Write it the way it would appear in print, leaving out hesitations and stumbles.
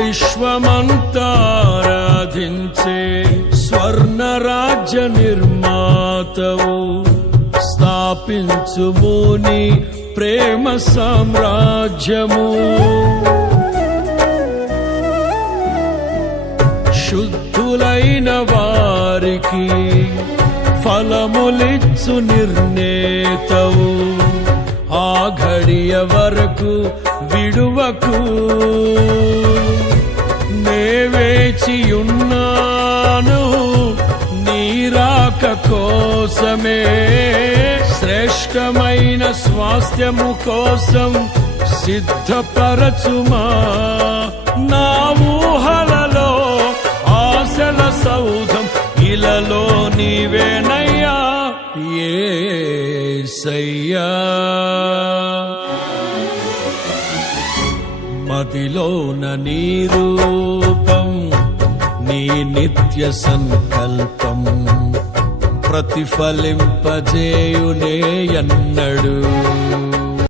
విశ్వమంతారాధించే స్వర్ణ రాజ్య నిర్మాతవు, స్థాపించుము నీ ప్రేమ సామ్రాజ్యము. శుద్ధులైన వారికి ఫలములిచ్చు నిర్ణేతవు, ఆ ఘడియ వరకు విడువకు. నే వేచియున్నాను నీ రాక కోసమే, శ్రేష్టమైన స్వాస్థ్యము కోసం సిద్ధపరచుమా. నా ఊహలలో ఆశల సౌధం ఇలలో నీవేనయ్యా యేసయ్యా. మదిలోన నీ రూపం, నీ నిత్య సంకల్పం ప్రతిఫలింపజేయునే ఎన్నడు.